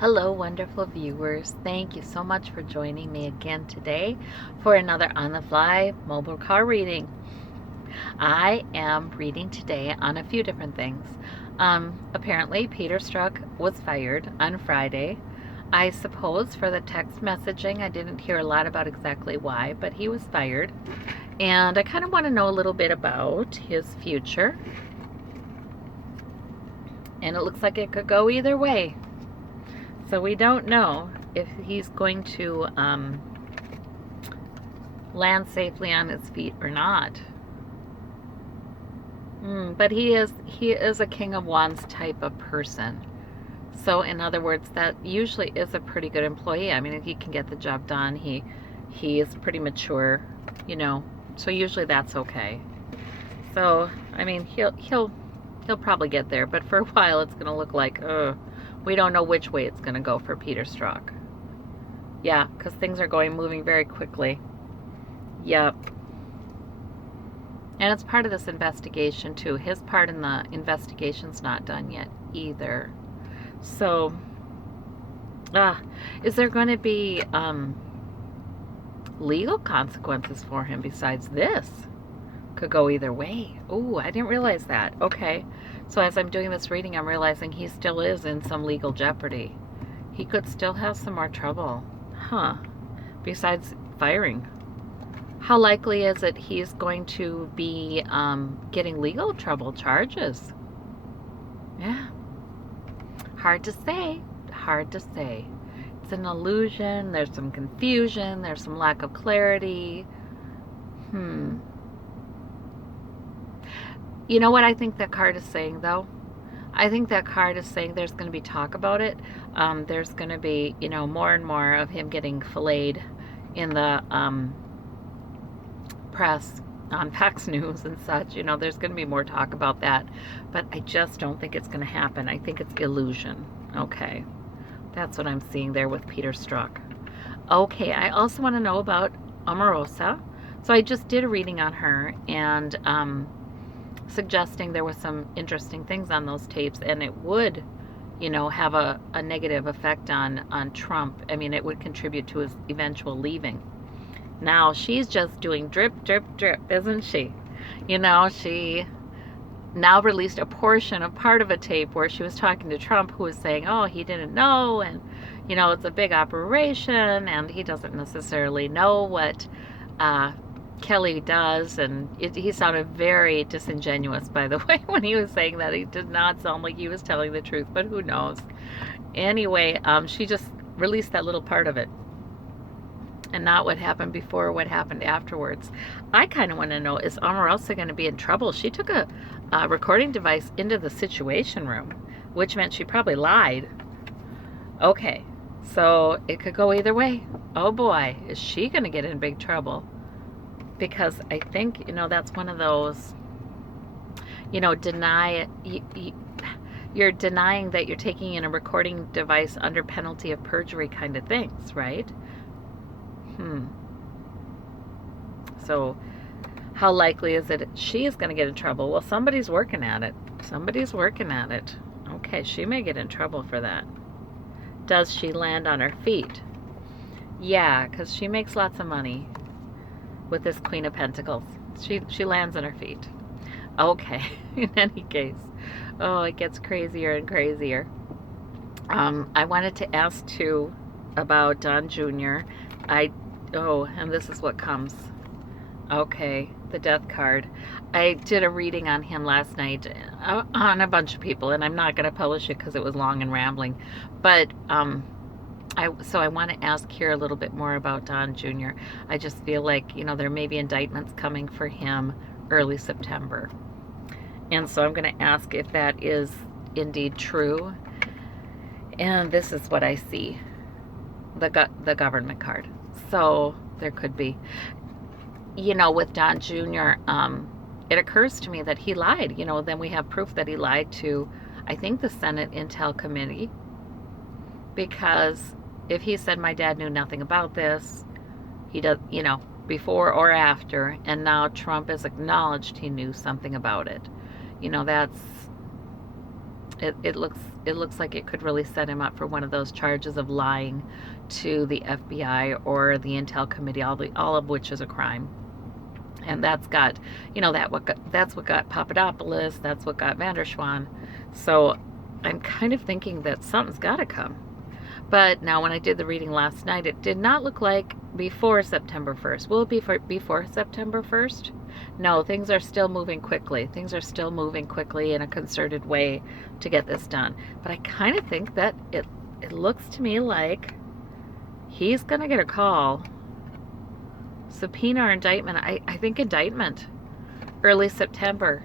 Hello, wonderful viewers. Thank you so much for joining me again today for another on the fly mobile car reading. I am reading today on a few different things. Apparently, Peter Strzok was fired on Friday. I suppose for the text messaging, I didn't hear a lot about exactly why, but he was fired. And I kind of want to know a little bit about his future. And it looks like it could go either way. So we don't know if he's going to land safely on his feet or not. But he is a King of Wands type of person. So in other words, that usually is a pretty good employee. I mean, he can get the job done. He is pretty mature, you know. So usually that's okay. So I mean, he'll probably get there. But for a while, it's going to look like, we don't know which way it's going to go for Peter Strzok. Yeah, because things are moving very quickly. Yep. And it's part of this investigation too. His part in the investigation's not done yet either. So, is there going to be legal consequences for him besides this? Could go either way. Oh, I didn't realize that. Okay. So as I'm doing this reading, I'm realizing he still is in some legal jeopardy. He could still have some more trouble. Huh. Besides firing. How likely is it he's going to be getting legal trouble charges? Yeah, hard to say. Hard to say. It's an illusion. There's some confusion. There's some lack of clarity. You know what I think that card is saying, though? I think that card is saying there's going to be talk about it. There's going to be, more and more of him getting filleted in the press on Fox News and such. There's going to be more talk about that, but I just don't think it's going to happen. I think it's illusion. Okay, that's what I'm seeing there with Peter Strzok. Okay, I also want to know about Omarosa. So I just did a reading on her and suggesting there was some interesting things on those tapes, and it would, have a negative effect on Trump. I mean, it would contribute to his eventual leaving. Now she's just doing drip, drip, drip, isn't she? She now released a portion of part of a tape where she was talking to Trump, who was saying, oh, he didn't know, and, it's a big operation, and he doesn't necessarily know what Kelly does, and he sounded very disingenuous, by the way, when he was saying that. He did not sound like he was telling the truth, but who knows? Anyway, she just released that little part of it. And not what happened before, what happened afterwards. I kind of want to know, is Omarosa going to be in trouble? She took a recording device into the Situation Room, which meant she probably lied. Okay, so it could go either way. Oh boy, is she going to get in big trouble? Because I think, that's one of those, you're denying that you're taking in a recording device under penalty of perjury kind of things, right? So how likely is it she is going to get in trouble? Well, somebody's working at it. Somebody's working at it. Okay, she may get in trouble for that. Does she land on her feet? Yeah, because she makes lots of money with this Queen of Pentacles. She lands on her feet. Okay, in any case. Oh, it gets crazier and crazier. I wanted to ask too about Don Jr. And this is what comes. Okay, the death card. I did a reading on him last night on a bunch of people, and I'm not going to publish it because it was long and rambling. But I want to ask here a little bit more about Don Jr. I just feel like, there may be indictments coming for him early September. And so I'm going to ask if that is indeed true. And this is what I see. The government card. So there could be, with Don Jr., it occurs to me that he lied. Then we have proof that he lied to, I think, the Senate Intel Committee. Because if he said my dad knew nothing about this, he does, before or after, and now Trump has acknowledged he knew something about it. That's It looks like it could really set him up for one of those charges of lying to the FBI or the Intel Committee, all of which is a crime. And that's got, that's what got Papadopoulos, that's what got Vanderschwan. So I'm kind of thinking that something's got to come. But now when I did the reading last night, it did not look like before September 1st. Will it be before September 1st? No, things are still moving quickly. Things are still moving quickly in a concerted way to get this done. But I kind of think that it looks to me like he's going to get a call. Subpoena or indictment. I think indictment. Early September.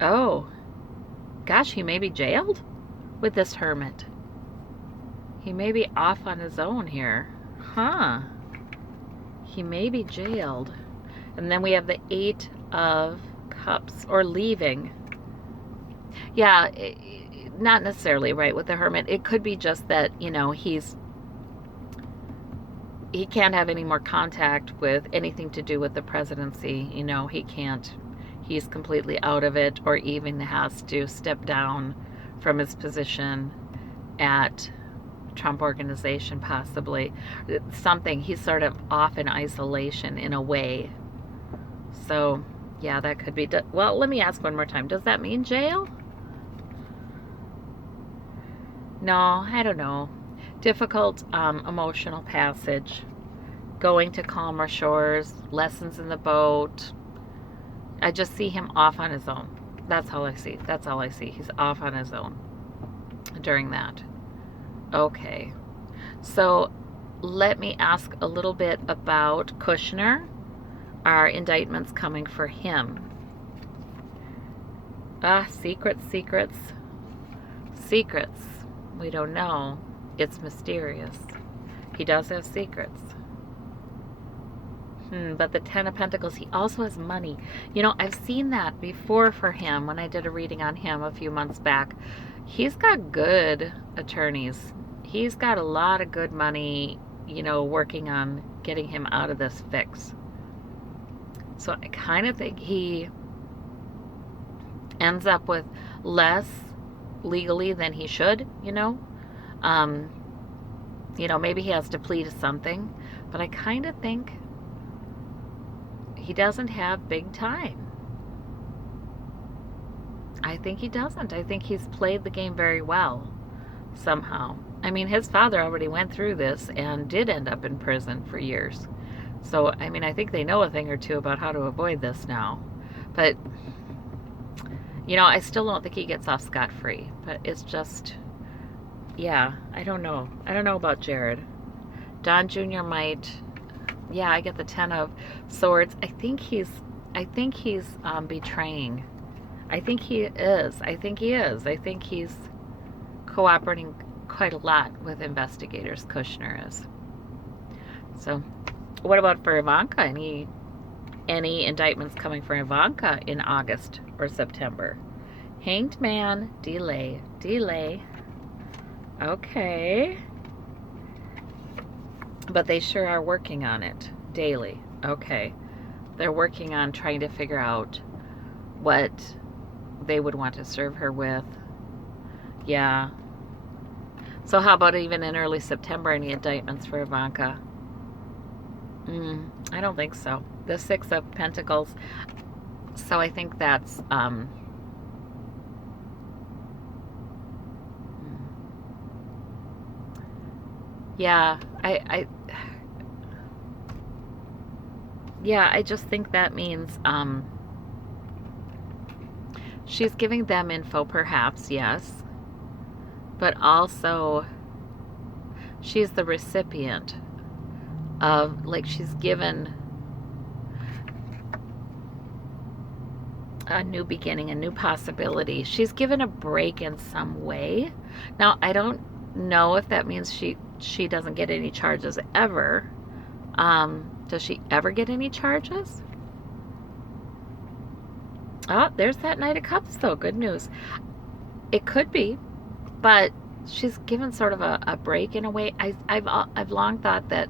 Oh, gosh, he may be jailed with this hermit. He may be off on his own here. Huh. He may be jailed. And then we have the 8 of Cups, or leaving. Yeah, not necessarily right with the hermit. It could be just that, he can't have any more contact with anything to do with the presidency. He can't. He's completely out of it, or even has to step down from his position at Trump Organization, possibly. Something. He's sort of off in isolation in a way. So, yeah, that could be. Well, let me ask one more time. Does that mean jail? No, I don't know. Difficult emotional passage. Going to calmer shores. Lessons in the boat. I just see him off on his own. That's all I see. That's all I see. He's off on his own during that. Okay. So let me ask a little bit about Kushner. Are indictments coming for him? Secrets. Secrets. We don't know. It's mysterious. He does have secrets. But the 10 of Pentacles, he also has money. I've seen that before for him when I did a reading on him a few months back. He's got good attorneys. He's got a lot of good money, working on getting him out of this fix. So I kind of think he ends up with less legally than he should, maybe he has to plead to something, but I kind of think he doesn't have big time. I think he doesn't. I think he's played the game very well, somehow. I mean, his father already went through this and did end up in prison for years. So, I think they know a thing or two about how to avoid this now. But, I still don't think he gets off scot-free. But it's just, yeah, I don't know. I don't know about Jared. Don Jr. might, yeah, I get the 10 of Swords. I think he's betraying. I think he is. I think he's cooperating quite a lot with investigators, Kushner is. So, what about for Ivanka? Any indictments coming for Ivanka in August or September? Hanged Man, delay. Okay. But they sure are working on it daily. Okay. They're working on trying to figure out what they would want to serve her with. Yeah. So how about even in early September, any indictments for Ivanka? I don't think so. The 6 of Pentacles. So I think that's yeah, I just think that means she's giving them info, perhaps, yes, but also she's the recipient of, like, she's given a new beginning, a new possibility. She's given a break in some way. Now, I don't know if that means she doesn't get any charges ever. Does she ever get any charges? Oh, there's that Knight of Cups, though. Good news. It could be, but she's given sort of a break in a way. I've long thought that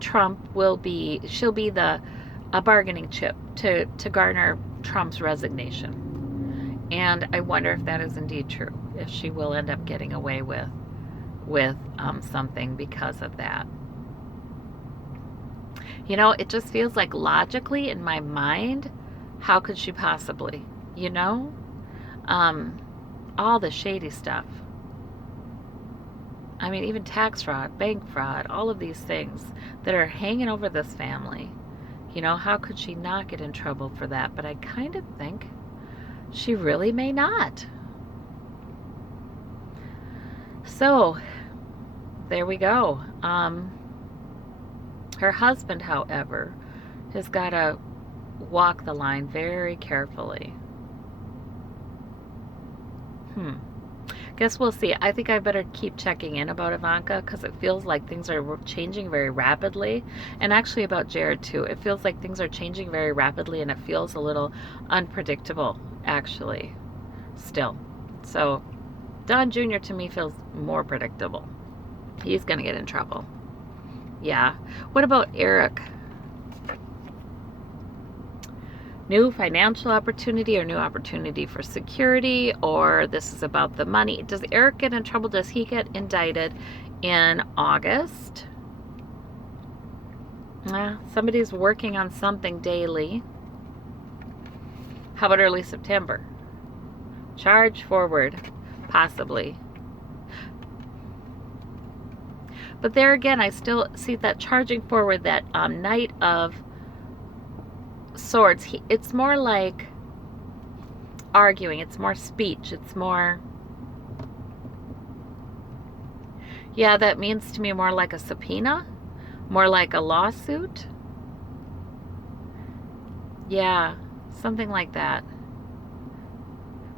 Trump she'll be a bargaining chip to garner Trump's resignation. And I wonder if that is indeed true, if she will end up getting away with something because of that. You know, it just feels like logically in my mind, how could she possibly? You know, um, all the shady stuff. I mean, even tax fraud, bank fraud, all of these things that are hanging over this family. You know, how could she not get in trouble for that? But I kind of think she really may not. So, there we go. Her husband, however, has got to walk the line very carefully. Guess we'll see. I think I better keep checking in about Ivanka because it feels like things are changing very rapidly. And actually about Jared too. It feels like things are changing very rapidly and it feels a little unpredictable, actually, still. So Don Jr. to me feels more predictable. He's going to get in trouble. Yeah. What about Eric? New financial opportunity or new opportunity for security, or this is about the money. Does Eric get in trouble? Does he get indicted in August? Somebody's working on something daily. How about early September? Charge forward, possibly. But there again, I still see that charging forward, that Knight of Swords, it's more like arguing, it's more speech, it's more, yeah, that means to me more like a subpoena, more like a lawsuit. Yeah, something like that.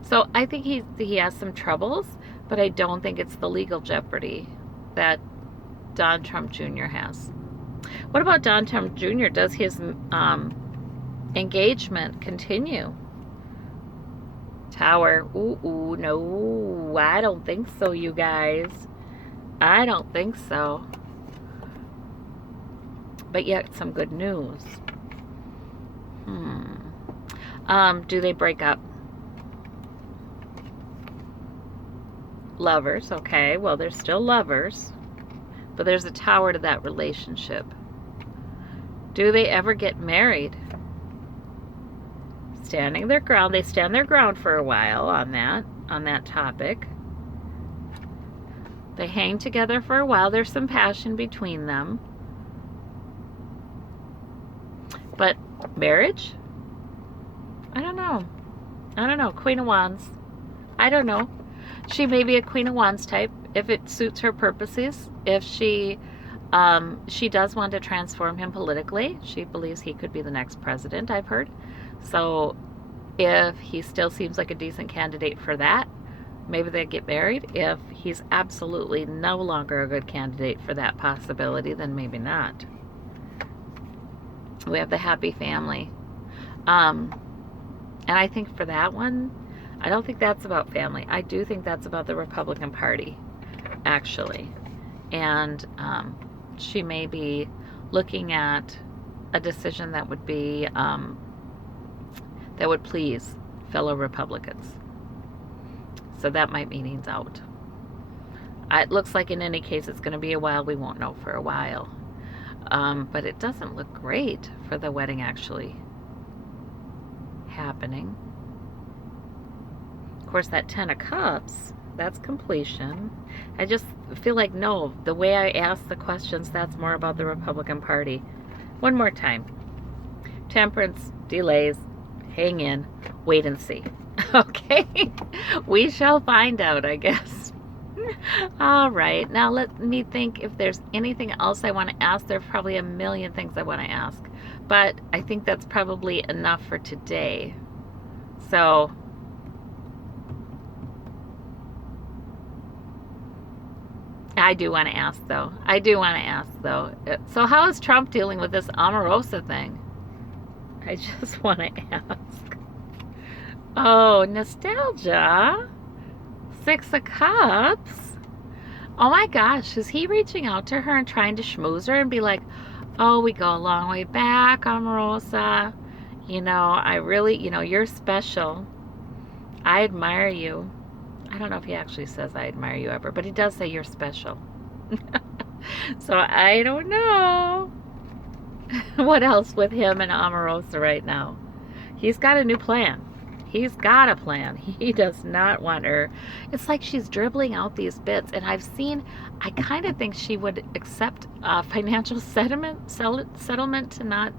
So I think he has some troubles, but I don't think it's the legal jeopardy that Don Trump Jr. has. What about Don Trump Jr.? Does his engagement continue? Tower. Ooh, no, I don't think so, you guys. I don't think so. But yet, some good news. Do they break up? Lovers, okay. Well, they're still lovers. But there's a tower to that relationship. Do they ever get married? Standing their ground. They stand their ground for a while on that topic. They hang together for a while. There's some passion between them. But marriage? I don't know. I don't know. Queen of Wands. I don't know. She may be a Queen of Wands type if it suits her purposes. If she does want to transform him politically. She believes he could be the next president, I've heard. So if he still seems like a decent candidate for that, maybe they get married. If he's absolutely no longer a good candidate for that possibility, then maybe not. We have the happy family. And I think for that one, I don't think that's about family. I do think that's about the Republican Party, actually. And she may be looking at a decision that would be that would please fellow Republicans. So that might mean he's out. It looks like in any case it's going to be a while. We won't know for a while. But it doesn't look great for the wedding actually happening. Of course, that 10 of Cups, that's completion. I just feel like, no, the way I ask the questions, that's more about the Republican Party. One more time. Temperance, delays, hang in, wait and see. Okay? We shall find out, I guess. All right. Now let me think if there's anything else I want to ask. There's probably a million things I want to ask. But I think that's probably enough for today. So I do want to ask, though. So how is Trump dealing with this Omarosa thing? I just want to ask. Oh, nostalgia. 6 of Cups. Oh my gosh, is he reaching out to her and trying to schmooze her and be like, oh, we go a long way back, Omarosa. You know, I really, you're special. I admire you. I don't know if he actually says I admire you ever, but he does say you're special. So I don't know what else with him and Omarosa right now. He's got a new plan. He's got a plan. He does not want her. It's like she's dribbling out these bits. And I kind of think she would accept a financial settlement to not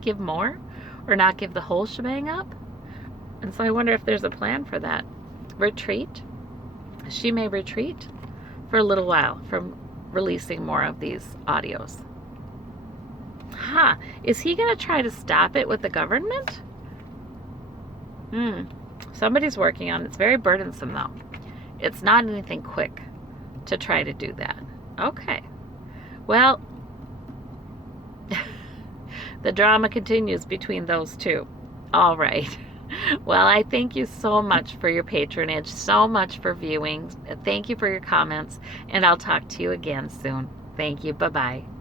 give more or not give the whole shebang up. And so I wonder if there's a plan for that. Retreat. She may retreat for a little while from releasing more of these audios. Is he going to try to stop it with the government? Somebody's working on it. It's very burdensome, though. It's not anything quick to try to do that. Okay. Well, the drama continues between those two. All right. Well, I thank you so much for your patronage, so much for viewing. Thank you for your comments, and I'll talk to you again soon. Thank you. Bye-bye.